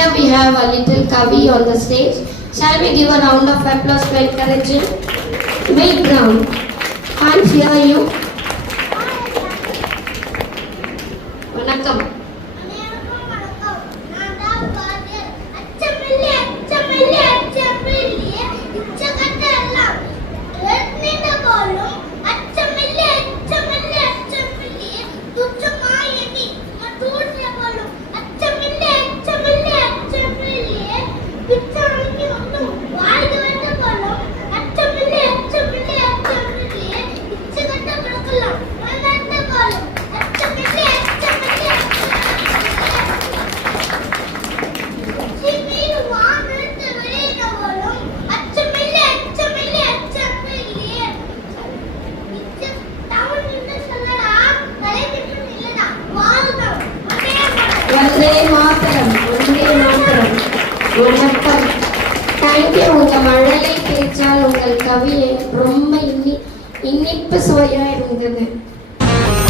Here we have a little Kavi on the stage. Shall we give a round of applause to encourage him? Wait round. Can't hear you. Vanakkam. வணக்கம். Thank you. உங்கள் மழலை பேச்சால் உங்கள் கவி ரொம்ப இனிப்பு சுவையாக இருந்தது.